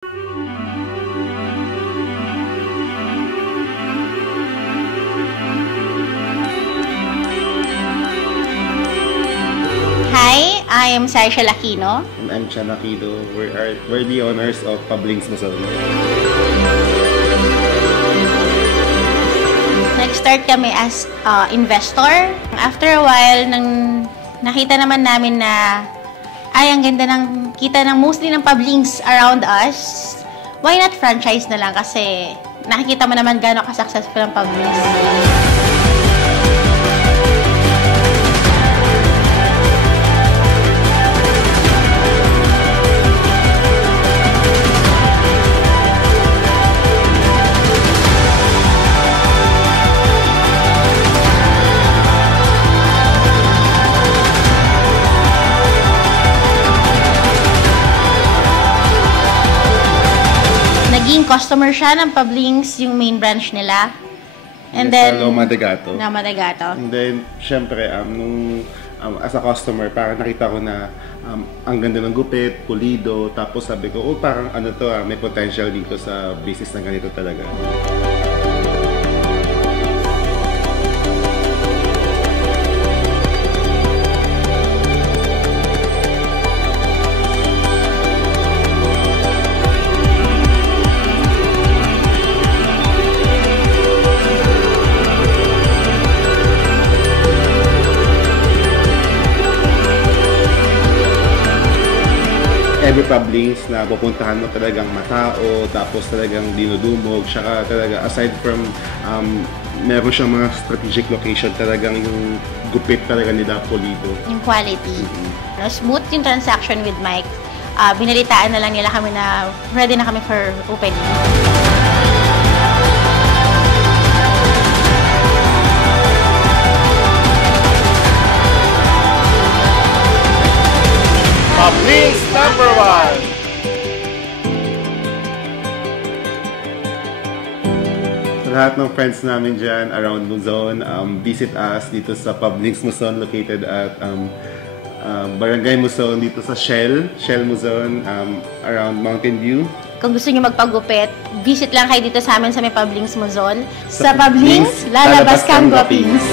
Hi, I am Saisha Lakino. And I'm Chan Aquino. We're the owners of Pablings Muson. Nag-start kami as investor. After a while, nang nakita naman namin na ay, ang ganda ng kita ng mostly ng Pablings around us. Why not franchise na lang? Kasi nakikita mo naman gano'ng ka-successful ang Pablings. Naging customer siya ng Pablings, yung main branch nila. And then, sa Loma de Gato. Loma de Gato. And then, syempre, as a customer, parang nakita ko na ang ganda ng gupit, pulido, tapos sabi ko, parang ano to, may potential dito sa business na ganito talaga. Every Pablings na pupuntahan mo talagang matao, tapos talagang dinudumog, saka talaga aside from meron siyang mga strategic location, talagang yung gupit talaga nila pulido. Yung quality. Smooth yung transaction with Mike. Binalitaan na lang nila kami na ready na kami for opening. Pablings #1! Sa lahat ng friends namin dyan around Luzon, visit us dito sa Pablings Muson, located at Barangay Muson, dito sa Shell Muson, around Mountain View. Kung gusto niyo magpagupit, visit lang kayo dito sa amin sa may Pablings Muson. Sa Pablings, lalabas kang guwapings!